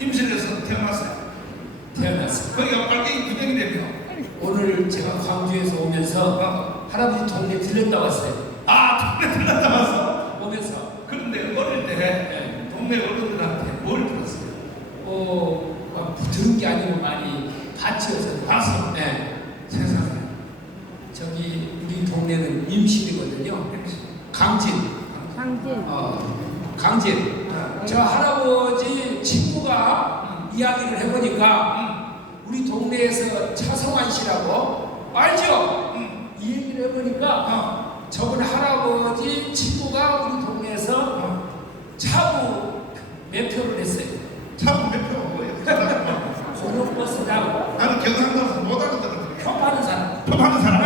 임실에서 태어났어요. 태어났어요. 거기가 빨갱이 구덩이래요. 오늘 제가 광주에서 오면서 할아버지 동네 들렸다 왔어요. 아, 동네 들렀다 왔어? 오면서. 그런데 어릴 때 동네 어른들한테 뭘 들었어요? 막 들은 게 아니고 많이 봤지요. 봤어? 네. 세상에. 저기 우리 동네는 임실이거든요. 강진. 강진. 저 할아버지 친구가 이야기를 해보니까 우리 동네에서 차성환 씨라고 알죠? 이 얘기를 해보니까 저번 할아버지 친구가 우리 동네에서 차부 매표를 했어요. 참 매표가 뭐예요? 고속버스라고. 나는 경상도에서 못 알아들었거든요. 표파는 사람. 표파는 사람?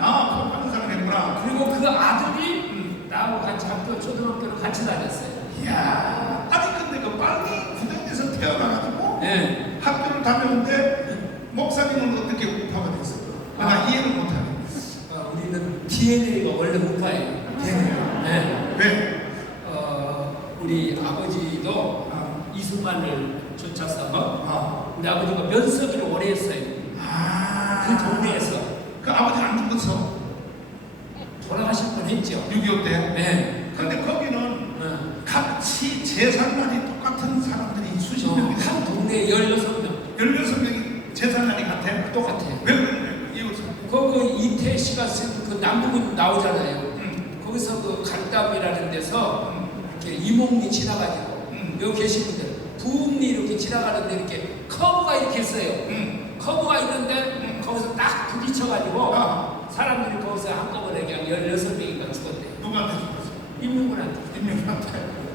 아, 표파는 사람 했구나. 그리고 그 아들이 나하고 같이 학교 초등학교를 같이 다녔어요. 이야. 아니 근데 그 빨갱이 구덩이에서 태어나가지고 네. 학교를 다녔는데 목사님은 어떻게 우파가 됐어요? 나 이해를 못하네. 우리는 DNA가 원래 우파예요. DNA. 네. 왜? 우리 아버지도 이승만을 쫓아서 우리 아버지가 면서기를 오래 했어요. 그 동네에서. 그 아버지 안 죽었어? 돌아가실 뻔했죠. 6.25 때? 네. 근데 거기는 같이 제삿날이 똑같은 사람들이 수십 명이 한 동네에 16명. 16명이 제삿날이 같아? 똑같아요. 왜 그래? 이웃은? 거기 이태 씨가 쓴 그 남북은 나오잖아요. 거기서 그 갈담이라는 데서 이렇게 이목리 지나가지고 여기 계신 분들 부흥리 이렇게 지나가는데 이렇게 커브가 이렇게 있어요. 커브가 있는데 거기서 딱 부딪혀가지고 사람들이 거기서 한꺼번에 그냥 16명인가 죽었대요. 누구한테 죽었어? 인민군한테. 인명한테.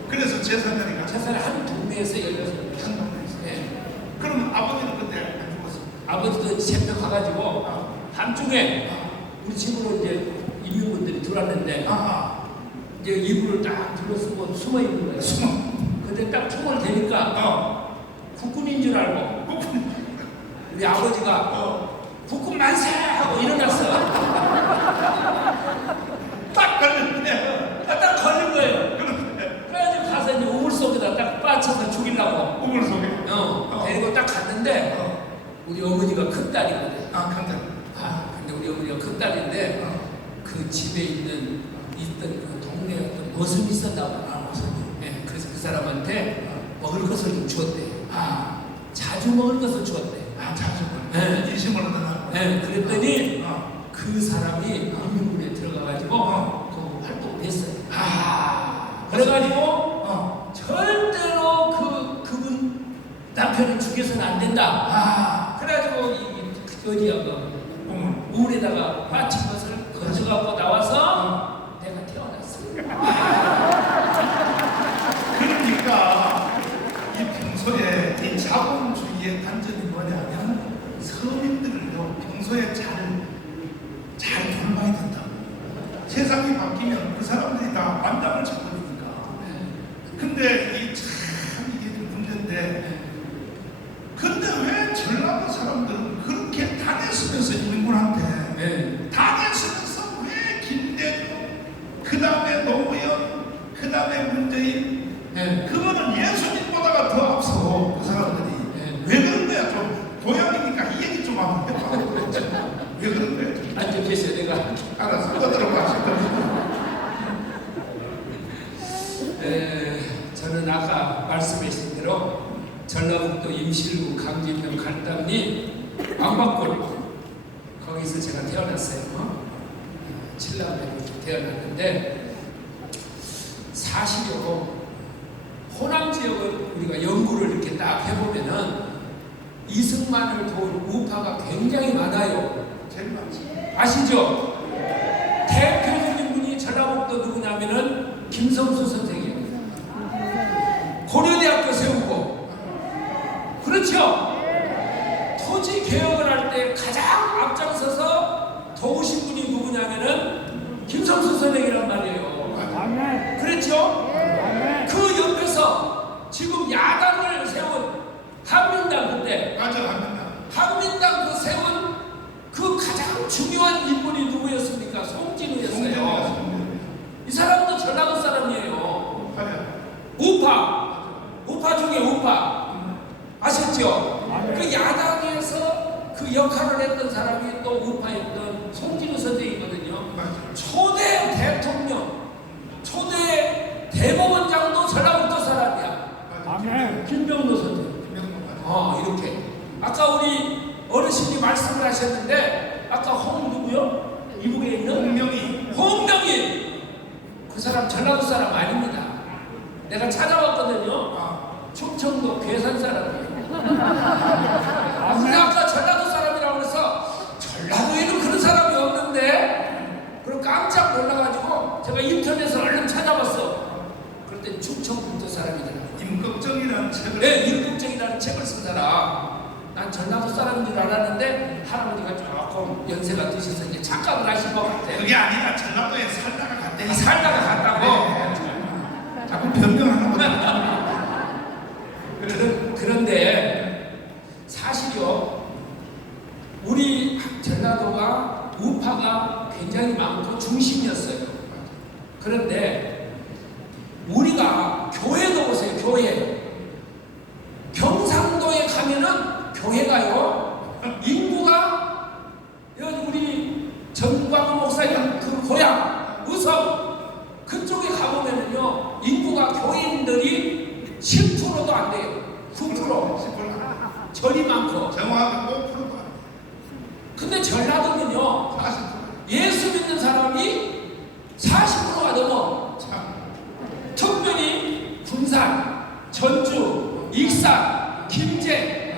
그래서 제삿날이 같아? 제사를 한 동네에서 16명. 한 동네에서. 네. 그럼 아버지는 그때 안 죽었어? 아버지도 새벽 가가지고 밤중에 우리 집으로 이제 인민군들이 들어왔는데 이제 이불을 딱 둘러쓰고 숨어 있는 거예요. 근데 딱 총을 대니까 국군인 줄 알고 우리 아버지가 국군 만세! 하고 일어났어. 딱 걸렸는데 딱 걸린 거예요. 그래가지고 가서 이제 우물 속에다 딱 빠쳐서 죽이려고. 우물 속에? 데리고 딱 갔는데 우리 어머니가 큰 딸이거든. 간다. 근데 우리 어머니가 큰 딸인데 그 집에 있던 그 동네 어떤 모습이 있었나 봐. 네, 그래서 그 사람한테 먹을 것을 좀 주었대. 자주 먹을 것을 주었대. 자주 네. 일심을 얻어나. 네, 그랬더니 그 사람이 인민군에 들어가가지고 그 활동을 했어요. 그래가지고 절대로 그분 남편을 죽여서는 안 된다. 그래가지고 어디야 그 우물에다가 빠진 것을 건져갖고 나와서 내가 태어났어. 그러니까 이 평소에 이 자본주의의 단점이 뭐냐면 서민들을요 평소에 잘 돌봐야 된다. 세상이 바뀌면 그 사람들이 다 만담을 쳐버리니까. 근데 이게 좀 문제인데. 근데 왜 전라도 사람들은 그렇게 당했으면서 인민군한테 당했으면서 왜 김대중 그 다음에 노무현 그 다음에 문재인 그거는 예수님보다가 더 앞서 그 사람들이 왜 그런 거야? 좀 고향이니까 이 얘기 좀 한번 해봐. 왜 그런 거야? 앉아 계세요. 내가 알았어. 떠들어가. 저는 아까 말씀하신 대로 전라북도 임실구 강진면 갈담리 왕박골 거기서 제가 태어났어요. 칠남매로 태어났는데 사실요 호남 지역을 우리가 연구를 이렇게 딱 해보면은 이승만을 도울 우파가 굉장히 많아요. 제일 많지. 아시죠? 대표적인 분이 전라북도 누구냐면은 김성수 선생이에요. 고려대학교 세우고, 그렇죠? 토지 개혁을 할 때 가장 앞장서서 도우신 분이 누구냐면은 김성수 선생이란 말이에요. 그렇죠? 그 옆에서 지금 야당을 세운 한민당 그때 한민당 그 세운 그 가장 중요한 인물이 누구였습니까? 송진우였어요. 이 사람도 전라도 사람이에요. 우파 중에 우파. 맞지요? 그 야당에서 그 역할을 했던 사람이 또 우파였던 송진우 선생이거든요. 맞아요. 초대 대통령, 초대 대법원장도 전라북도 사람이야. 아멘. 김병로 선생. 이렇게. 아까 우리 어르신이 말씀을 하셨는데, 아까 누구요? 이북에 있는 홍명희. 그 사람 전라도 사람 아닙니다. 내가 찾아봤거든요. 충청도 괴산 사람이에요. 근데 아까 전라도 사람이라고 해서 전라도에는 그런 사람이 없는데, 그럼 깜짝 놀라가지고 제가 인터넷에서 얼른 찾아봤어. 그럴 때 충청도 사람이더라고요. 임꺽정이라는 책을. 네, 임꺽정이라는 책을 쓴 사람. 난 전라도 사람인 줄 알았는데 할아버지가 조금 연세가 드셔서 이제 착각을 하신 것 같아요. 그게 아니라 전라도에 살다가 갔대. 살다가 갔다고. 네. 자꾸 변명하는 거죠. 그런데 사실요, 우리 전라도가 우파가 굉장히 많고 중심이었어요. 그런데 우리가 교회도 보세요. 교회 경상도에 가면은 교회가요, 인구가 우리 정광훈 목사님 그 고향 의성 그쪽에 가보면은요, 인구가 교인들이 10%도 안 돼요. 9%. 절이 많고. 정확히 5%도 안 돼. 근데 전라도는요, 40%. 예수 믿는 사람이 40%가 넘어. 특별히 군산, 전주, 익산, 김제,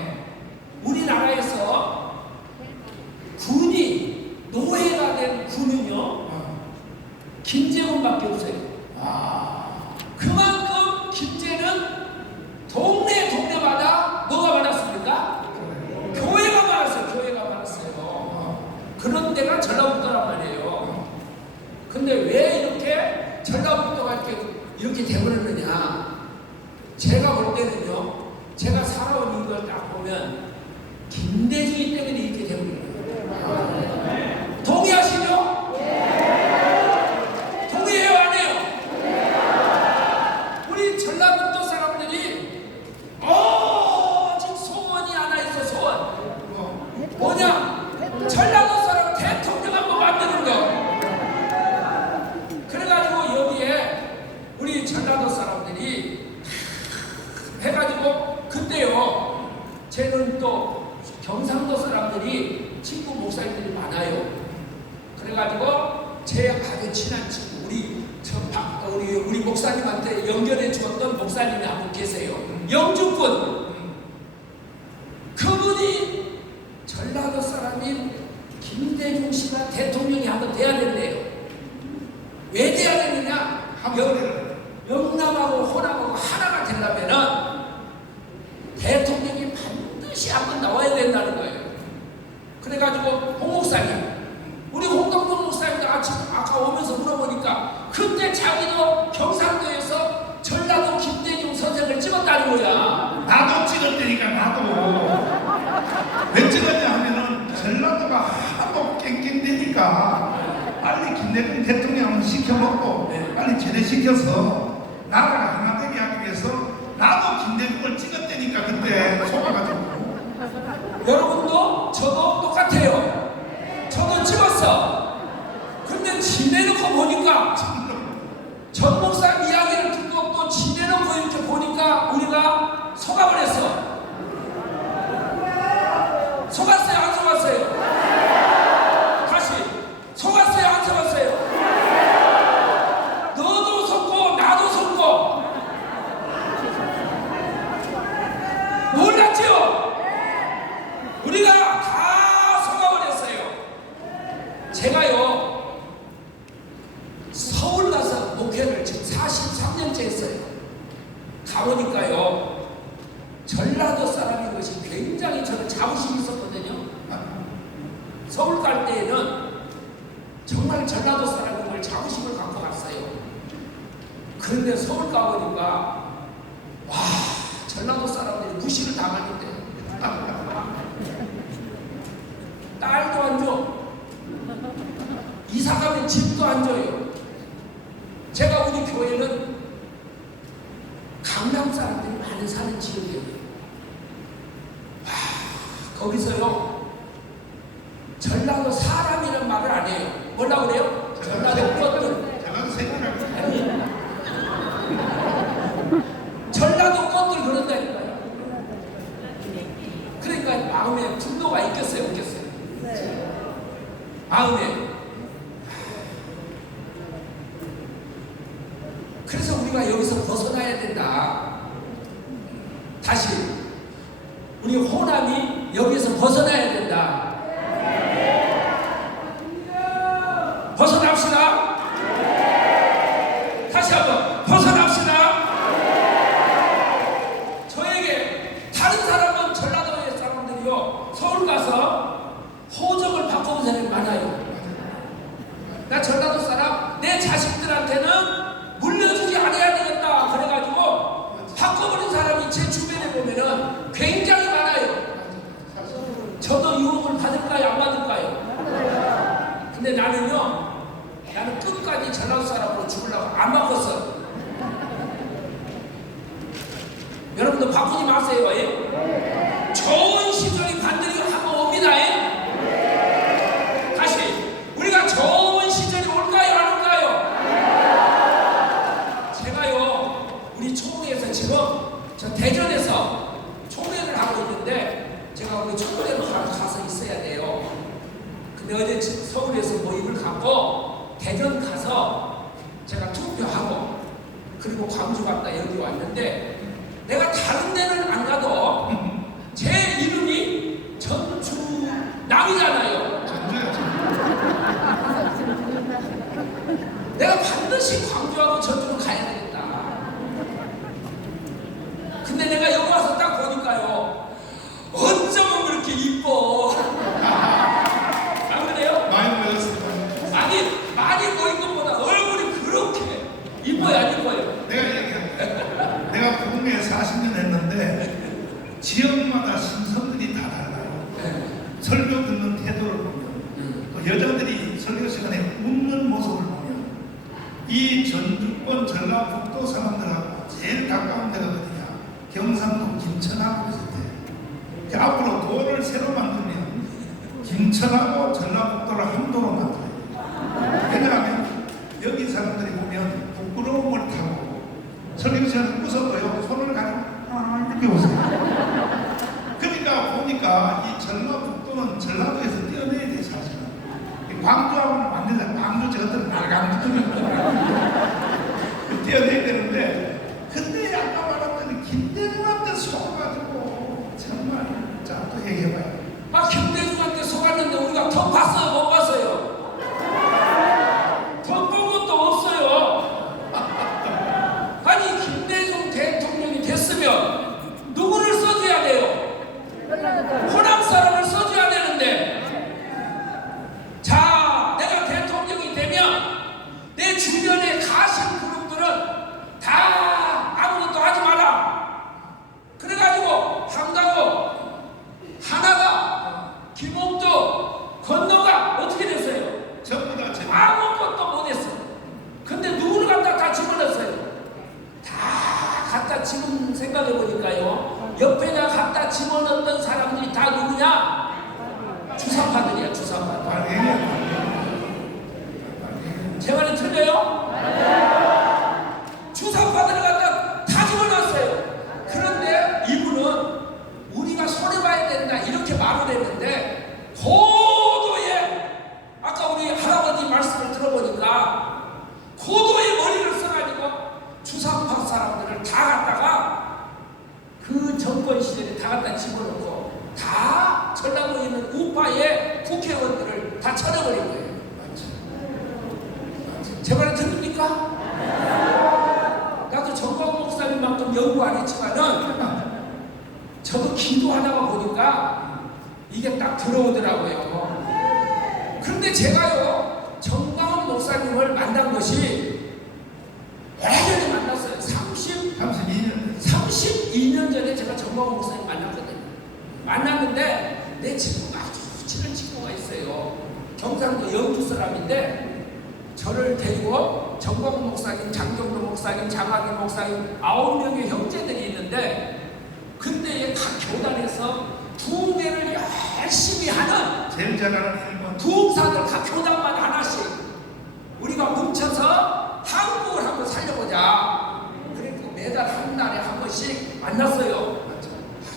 우리나라에서 군이 노예가 된 군은요, 김제군밖에 없어요. 그만큼 김제는 동네마다 뭐가 많았습니까? 교회가 많았어요. 교회가 많았어요. 그런 데가 전라북도란 말이에요. 근데 왜 이렇게 전라북도가 이렇게 되버렸느냐? 제가 볼 때는요, 제가 살아온 이걸 딱 보면 김대중이 때문에 이렇게 되버린 거예요. 동의하시죠? 동의해요, 안 해요? 우리 전라북도 사람들이 지금 소원이 하나 있어. 소원 뭐냐? 전라도 사람 대통령 한번 만드는 거. 그래가지고 여기에 우리 전라도 사람들이 해가지고, 그때요, 쟤는 또 경상도 사람들이 친구 목사님들이 많아요. 그래가지고 제 아주 친한 친구, 우리 목사님한테 연결해 주었던 목사님이 한 분 계세요. 영주꾼. 그분이 전라도 사람인 김대중 씨가 대통령이 한번 돼야 된대요. 왜 돼야 되느냐? 영남하고 호남하고 하나가 되려면은 대통령이 반드시 한번 나와야 된다는 거예요. 그래가지고 홍 목사님, 우리 홍덕동 목사님도 아까 오면서 물어보니까 그때 자기도 경상도에서 전라도 김대중 선생을 찍었다는 거야. 나도 찍었다니까. 나도 왜 찍었냐 하면은 전라도가 하도 깽깽대니까 빨리 김대중 대통령 시켜먹고 빨리 제대시켜서 나라가 하나 되게 하기 위해서 나도 김대중을 찍었다니까. 그때 속아가지고. 여러분도 저도 똑같아요. 저도 찍었어. 근데 지내놓고 보니까, 전 목사 이야기를 듣고 또 지내놓고 이렇게 보니까 우리가 속아버렸어. 속았어요, 안 속았어요? 다시 속았어요, 안 속았어요? 너도 속고 나도 속고. 몰랐죠? 우리가 다 속아버렸어요. 제가요, 서울 가서 목회를 지금 43년째 했어요. 가보니까요, 전라도 사람인 것이 굉장히 저는 자부심이 있었거든요. 서울 갈 때에는 정말 전라도 사람인 걸 자부심을 갖고 갔어요. 그런데 서울 가보니까, 와, 전라도 사람들이 무시를 당하는데 딸도 안 줘. 이사 가면 집도 안 줘요. 제가 우리 교회는 강남 사람들이 많이 사는 지역이에요. 거기서요 전라도 사람이라는 말을 안 해요. 뭐라고 그래요? 전라도 것들. 전라도 새끼라고. 아니 전라도 것들 그런다니까요. 그러니까 마음에 분노가 있겠어요, 없겠어요? 마음에. 그래서 우리가 여기서 벗어나야 된다. 다시 우리 호남이 여기서 벗어나야 된다. 벗어납시다. 다시 한번 벗어납시다. 저에게 다른 사람은 전라도의 사람들이요 서울 가서 호적을 바꿔온 사람이 많아요. 나 전라도 사람 내 자식들한테는 물려주지 않아야 되겠다 그래가지고 바꿔버린 사람이 제 주변에 보면은 굉장히 많아요. 저도 유혹을 받을까요 안 받을까요? 근데 나는 끝까지 전라도 사람으로 죽으려고 안 바꿨어요. 여러분도 바꾸지 마세요. 예? 좋은 시절이 반드시 한번 옵니다. 예? 다시 우리가 좋은 시절이 올까요 안 올까요? 제가요 우리 총회에서 지금 저 대전에서 총회를 하고 있는데 제가 우리 총회로 가서 있어야 돼요. 근데 어제 서울에서 모임을 갖고 대전 가서 제가 투표하고 그리고 광주 갔다 여기 왔는데 내가 다른 데는 안 가도 제 이름이 전주남이잖아요. 내가 반드시 광주하고 전주로 가야 되겠다. 근데 내가 여기 와서 딱 보니까요 어쩌면 그렇게 이뻐. 안 그래요? 많이 배웠습니다. 아니 많이 보인 것보다 얼굴이 그렇게 이뻐요 안 이뻐요? 내가 얘기할게. 내가 부흥에 40년 했는데 지역마다 신선들이 다 달라요. 설교 듣는 태도를 보면 또 여자들이 설교 시간에 웃는 모습을 보면 이 전주권 전라북도 사람들하고 제일 가까운 데가 어디냐? 경상도 김천하고 비슷해요. 앞으로 도를 새로 만들면 김천하고 전라북도를 한 도로 만들어요. 왜냐하면 여기 사람들이 보면 부끄러움을 타고 설교 시간에 웃어도요 손을 가지고 이렇게 웃어요. 그러니까 보니까 이 전라북도는 전라도에서 뛰어내야 돼 사실은. 광주하고는 완전히 광주 저것들은 말강주들이 뛰어내야 되는데 근데 아까 말했더니 김대중한테 속아가지고 정말 자 또 얘기해봐요. 막 김대중한테 속았는데 우리가 더 봤어요 못 봤어요? 더 본 것도 없어요. 아니 김대중 대통령이 됐으면 누구를 써줘야 돼요? 호남 사람을 써줘야 되는데 자 내가 대통령이 되면 내 주변에 가신 그룹들은 다 아무것도 하지 마라. 그래가지고 한가고 하나가 김옥도 건너가 어떻게 됐어요? 전부 다 아무것도 못했어. 근데 누구를 갖다 다 집어넣었어요? 다 갖다 집은 생각해보니까요 옆에다 갖다 집어넣었던 사람들이 다 누구냐? 주사파들이야 주사파. 제 말이 틀려요? 주사파들을 갖다 다 집어넣었어요. 그런데 이분은 우리가 손해봐야 된다 이렇게 말을 했는데 고도의 아까 우리 할아버지 말씀을 들어보니까 고도의 머리를 써가지고 주사파 사람들을 다 갖다가 그 정권 시절에 다 갖다 집어넣고 다 전라도에 있는 우파의 국회의원들을 다 쳐내버린 거예요. 제 말을 들립니까? 나도 정광 목사님만큼 연구 안 했지만은 저도 기도하다가 보니까 이게 딱 들어오더라고요. 그런데 제가요 정광훈 목사님을 만난 것이 예전에 만났어요. 32년 전에 제가 정광훈 목사님 만났거든요. 만났는데 내 친구가 아주 친한 친구가 있어요. 경상도 영주 사람인데 저를 데리고 정광훈 목사님, 장정도 목사님, 장학인 목사님 9명의 형제들이 있는데 근데 각 교단에서 두 개를 제일 잘하는 일본 부흥사들 각 교단만 하나씩 우리가 뭉쳐서 한국을 한번 살려보자. 그리고 매달 한 달에 한 번씩 만났어요.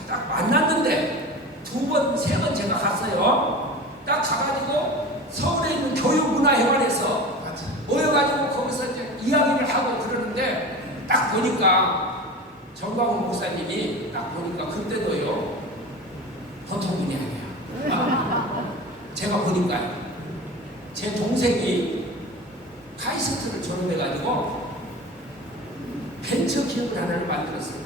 딱 만났는데 2번, 3번 제가 갔어요. 딱 가가지고 서울에 있는 교육문화회관에서 모여가지고 거기서 이제 이야기를 하고 그러는데 딱 보니까 정광훈 목사님이 딱 보니까 그때도요 보통 분이 아니야. 제가 보니까 제 동생이 카이스트를 졸업해가지고 벤처 기업을 하나를 만들었어요.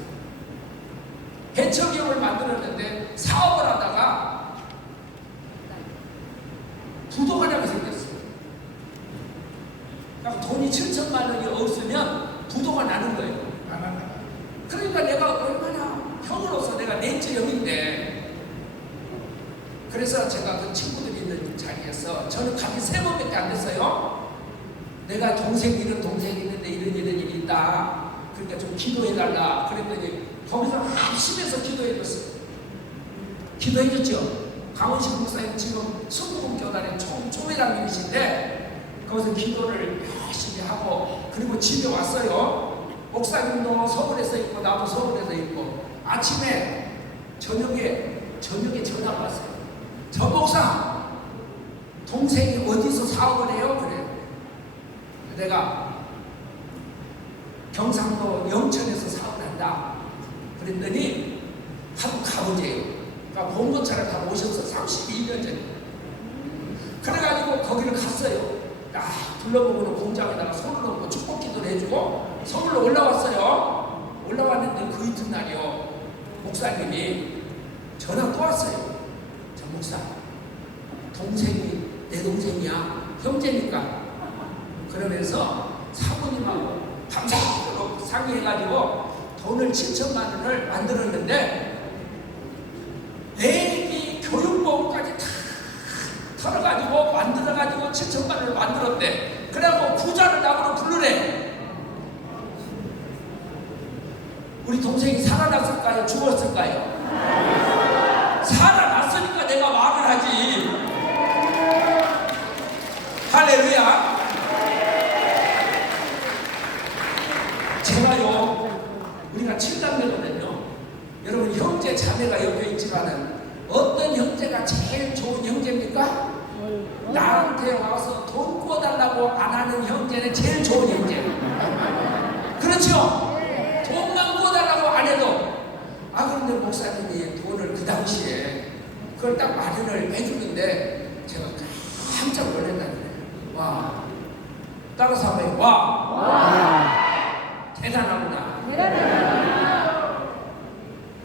벤처 기업을 만들었는데 사업을 하다가 부도가락이 생겼어요. 그러니까 돈이 7천만 원이 없으면 부도가 나는 거예요. 그러니까 내가 얼마나 형으로서 내가 넷째 형인데, 그래서 제가 그 친구들이 있는 자리에서 저는 가기 3번밖에 안 됐어요. 내가 이런 동생이 있는데 이런 일이 있다. 그러니까 좀 기도해달라. 그랬더니 거기서 합심해서 기도해줬어요. 기도해줬죠. 강원식 목사님 지금 순복음교단의 총회장님이신데 거기서 기도를 열심히 하고 그리고 집에 왔어요. 목사님도 서울에서 있고 나도 서울에서 있고 아침에 저녁에 전화가 왔어요. 저 목사 동생이 어디서 사업을 해요? 그래. 내가 경상도 영천에서 사업을 한다. 그랬더니 한국 가보재요. 그러니까 봉건차를 다 모셔서 32년 전에. 그래가지고 거기를 갔어요. 딱 둘러보고는 공장에다가 손을 얹고 축복 기도를 해주고 서울로 올라왔어요. 올라왔는데 그 이튿날이요. 목사님이 전화 또 왔어요. 저 목사, 동생이 내 동생이야. 형제니까. 그러면서 사모님하고 밤새도록 상의해가지고 돈을 7천만 원을 만들었는데 애기 교육보험까지 다 털어가지고 만들어가지고 7천만 원을 만들었대. 그래갖고 부자를 나보러 부르래. 우리 동생이 살아났을까요? 죽었을까요? 살아났으니까 내가 말을 하지. 할렐루야. 제가요, 우리가 7남매거든요. 여러분 형제 자매가 옆에 있지만은 어떤 형제가 제일 좋은 형제입니까? 나한테 와서 돈 구워달라고 안 하는 형제는 제일 좋은 형제. 그렇죠? 돈만 구워달라고 안 해도. 그런데 목사님이 돈을 그 당시에 그걸 딱 마련을 해주는데 제가 깜짝 놀랐다는 거예요. 와, 따라서 한번 와. 대단하구나.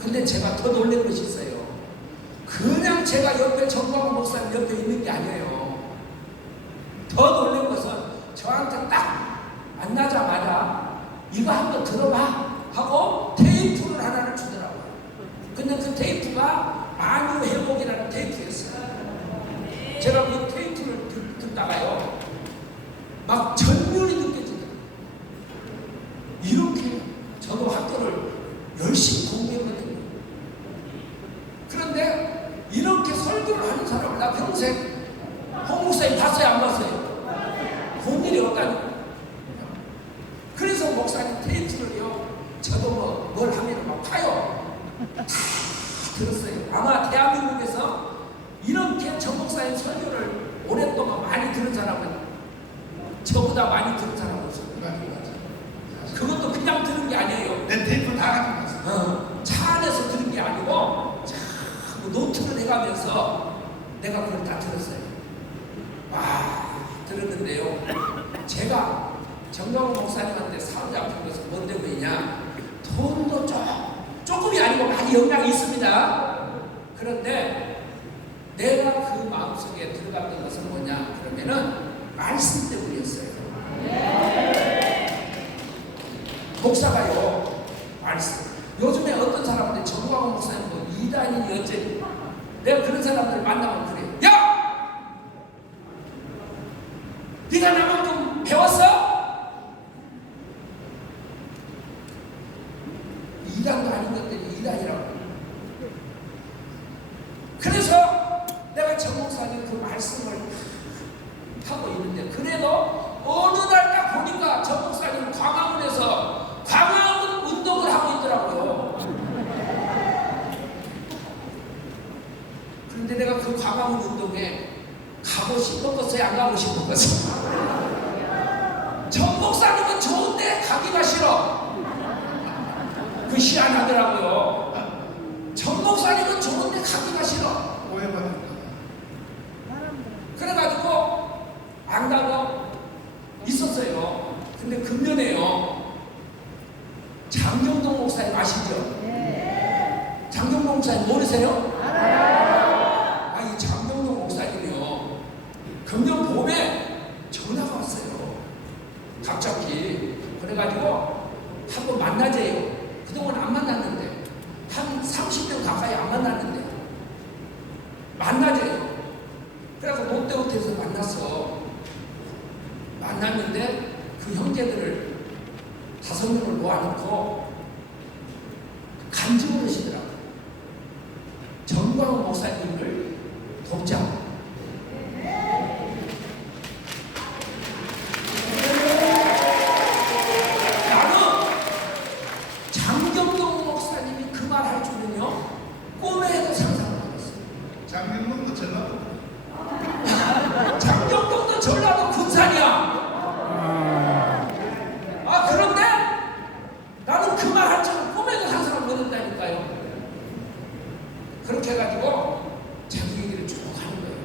근데 제가 더 놀란 것이 있어요. 그냥 제가 옆에 정광훈 목사님 옆에 있는 게 아니에요. 더 놀란 것은 저한테 딱 만나자마자 이거 한번 들어봐 하고 테이프를 하나를 주더라고요. 근데 그 테이프가 안유 회복이라는 테이프였어요. 제가 그 테이프를 듣다가요 막 전율이 느껴지더라고요. 이렇게 저도 학교를 열심히 공부했거든요. 그런데 이렇게 설교를 하는 사람을 나 평생 홍 목사님 봤어요? 안 봤어요? 본 일이 없다니까. 그래서 목사님 테이프를요 저도 뭘 하면 막 파요. 다 들었어요. 아마 대한민국에서 이렇게 정 목사님 설교를 오랫동안 많이 들은 사람은 저보다 많이 들은 사람은 없어요. 그것도 그냥 들은 게 아니에요. 내 테이프 다 가지고 왔어. 차 안에서 들은 게 아니고 자꾸 노트를 해가면서 내가 그걸 다 들었어요. 들었는데요. 제가 정광훈 목사님한테 사업이 아픈 것은 뭔 때문이냐? 돈도 조금이 아니고 많이 영향이 있습니다. 그런데 내가 그 마음속에 들어갔던 것은 뭐냐? 그러면은 말씀 때문이었어요. 목사가요, 말씀. 요즘에 어떤 사람한테 정광훈 목사님 뭐 이단이니 어쩌니 내가 그런 사람들 만나면 그래. 야! 네가 나만큼 배웠어? 이단도 아닌 것들이 이단이라고. 그래서 내가 정 목사님 그 광화문 운동에 가고 싶었어요? 안 가고 싶었어요? 전 목사님은 좋은데 가기가 싫어. 그 희한하더라고요. 전 목사님은 좋은데 가기가 싫어. 오해받는 거다. 그래가지고 안 가고 있었어요. 근데 금년에요. 장경동 목사님 아시죠? 장경동 목사님 모르세요? 이 장경동 목사님이요. 금년 봄에 전화가 왔어요. 갑자기. 그래가지고 한번 만나재요. 그동안 안 만났는데. 한 30년 가까이 안 만났는데. 만나재요. 그래서 롯데호텔에서 만났어. 만났는데 그 형제들을 5명을 모아놓고 간증을 하시더라고요. 정광훈 목사님을 돕자. 나는 장경동 목사님이 그 말 할 줄은요 꿈에도 상상을 못했어요. 장경동도 전화도 장경동도 전라도 군산이야. 그런데 나는 그 말 할 줄은 꿈에도 상상을 못했다니까요. 그렇게 해가지고 자기 얘기를 쭉 하는 거예요.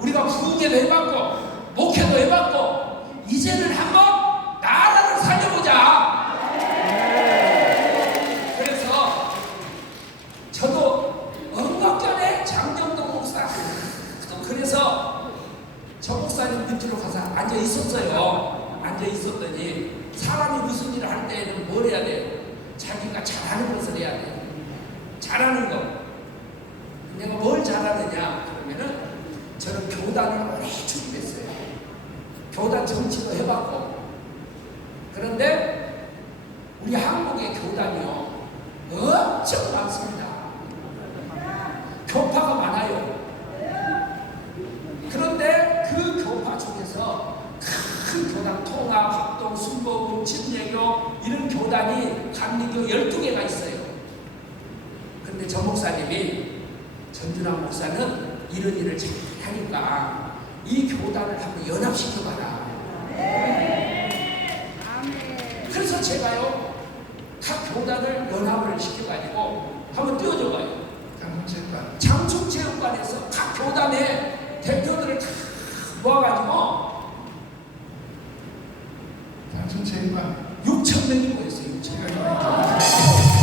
우리가 부흥회도 해봤고 목회도 해봤고 이제는 한번 나라를 살려보자. 그래서 저도 얼마 전에 장경동 목사 그래서 저 목사님 밑으로 가서 앉아 있었어요. 앉아 있었더니 사람이 무슨 일을 할 때에는 뭘 해야 돼요? 자기가 잘하는 것을 해야 돼요. 잘하는 것. 내가 뭘 잘하느냐? 그러면은 저는 교단을 오래 준비했어요. 교단 정치도 해봤고. 그런데 우리 한국의 교단이요 엄청 많습니다. 교파가 많아요. 그런데 그 교파 중에서 큰 교단, 통합, 합동, 순복음, 진예교 이런 교단이 감리교 12개가 있어요. 근데 저 목사님이 전준환 목사는 이런 일을 잘 하니까 이 교단을 한번 연합시켜봐라. 그래서 제가요 각 교단을 연합을 시켜가지고 한번 띄워줘봐요. 장충체육관. 장충체육관에서 각 교단의 대표들을 다 모아가지고 장충체육관 6,000명이 모였어요. 6,000명.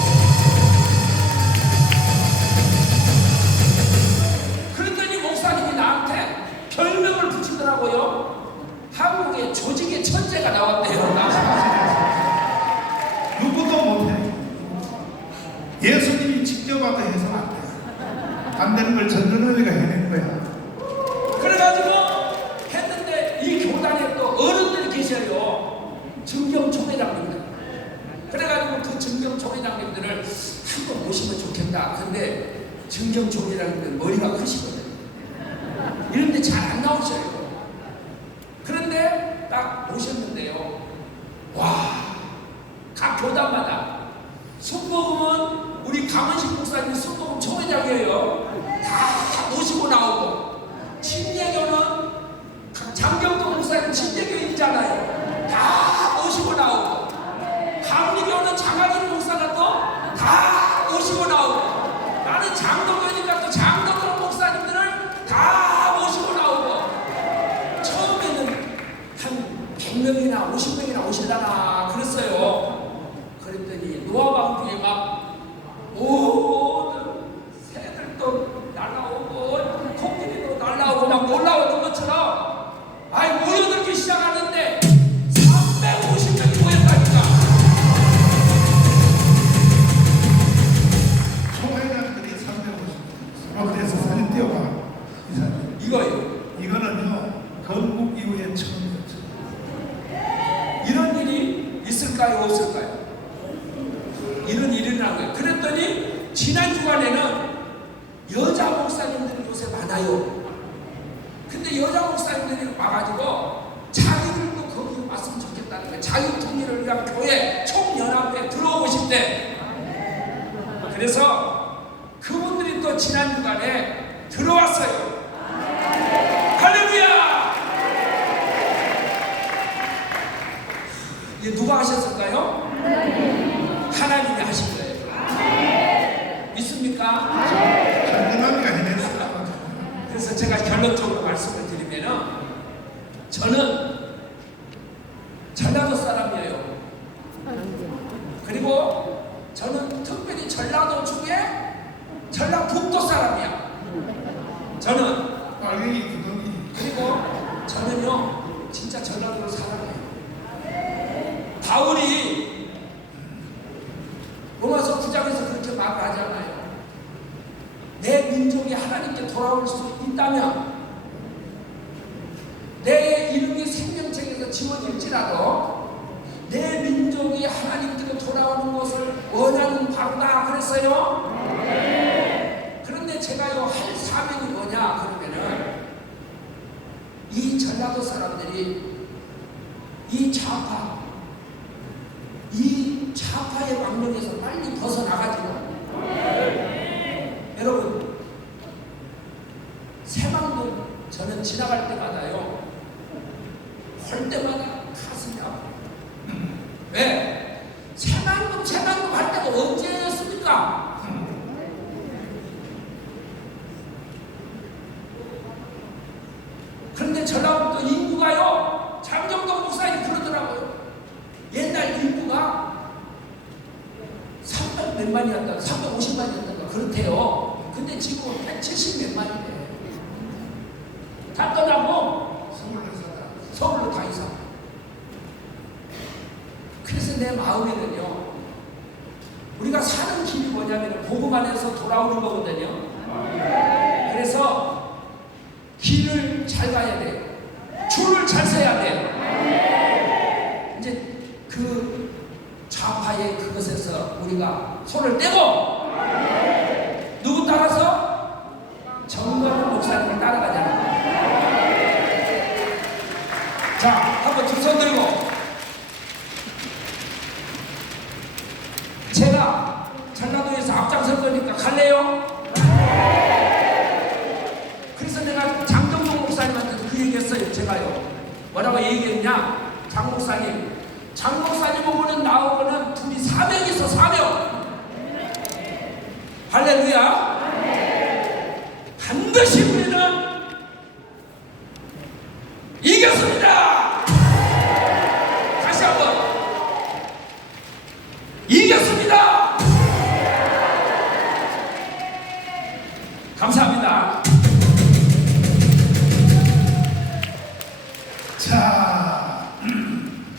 그랬더니 목사님이 나한테 별명을 붙이더라고요. 한국의 조직의 천재가 나왔대요. 누구도 못해. 예수님이 직접 와서 해서는 안 돼. 안 되는 걸 전전의가 해낸 거야. 그래가지고 했는데 이 교단에 또 어른들이 계셔요. 증경총회장님들. 그래가지고 그 증경총회장님들을 한번 모시면 좋겠다. 근데 증경총회장님들 머리가 크시거든요. 이런데 잘 안 나오셔요. 그런데 딱 모셨는데요. 와, 각 교단마다 순복음은 우리 강은식 목사님 순복음 총회장이에요. 다 모시고 나오고, 진예교는 장경동 목사님 진예교인잖아요. 다 모시고 나오고, 감리교는 장하진 목사가 또 다 모시고 나오고, 나는 장동교니까 또 장동교 목사님들을 다 모시고 나오고. 처음에는 한 100명이나 50명이나 오실라나 그랬어요. 그랬더니 노아방주에 막 모든 새들도 날라오고 코끼리도 날라오고 막 올라오는 것처럼 모여들기 시작하는데 350명이 모였다니까. 총회장들이 350명. 그래서 사진 띄워봐. 이 사진. 이거예요. 이거는요 건국 이후에 처음이었죠. 이런 일이 있을까요? 없을까요? 이런 일이 일어난 거예요. 그랬더니 지난 주간에는 여자 목사님들이 요새 많아요. 근데 여자 목사님들이 와가지고 자기들도 거기 왔으면 좋겠다는 거예요. 자유 통일을 위한 교회 총연합회에 들어오고 싶대. 그래서 그분들이 또 지난 주간에 들어왔어요. 할렐루야! 이게 누가 하셨을까요? 하나님이 하신 거예요. 믿습니까? 하나님이 해냈어요. 그래서 제가 결론적으로 말씀을 드리면은 저는 전라도 사람이에요. 그리고 저는 특별히 전라도 중에 전라북도 사람이야. 저는 빨갱이 구덩이. 그리고 저는요 진짜 전라도를 사랑해요. 바울이 로마서 9장에서 그렇게 말을 하잖아요. 내 민족이 하나님께 돌아올 수 있다면 내 이름이 생명책에서 지워질지라도 내 민족이 하나님께로 돌아오는 것을 원하는 바로다 그랬어요. 그런데 제가요 할 사명이 뭐냐 그러면은 이 전라도 사람들이 이 좌파의 망령에서 빨리 벗어나가지고 여러분 새만금 저는 지나갈 때마다요 할 때마다 가슴이 아파요. 왜? 새만금 할 때가 언제였습니까? 그런데 전라북도 인구가요 장정동 목사님이 그러더라고요. 옛날 인구가 300 몇 만이었다 350만이었다 그렇대요. 근데 지금 170 몇 만이래. 다 떠나고 서울로 다 이사. 그래서 내 마음에는요 우리가 사는 길이 뭐냐면 복음 안에서 돌아오는 거거든요. 그래서 길을 잘 가야 돼. 줄을 잘 서야 돼. 이제 그 좌파의 그것에서 우리가 손을 떼고 누구 따라서? 정광훈 목사님을 따라가자. 자, 한번 두 손 들고 제가 전라도에서 앞장설 거니까 갈래요? 그래서 내가 장정동 목사님한테 그 얘기했어요. 제가요 뭐라고 얘기했냐? 장 목사님 보고는 나오고는 둘이 사명이 있어. 사명. 할렐루야. 반드시 우리는 이겼습니다. 다시 한번 이겼습니다. 감사합니다. 자.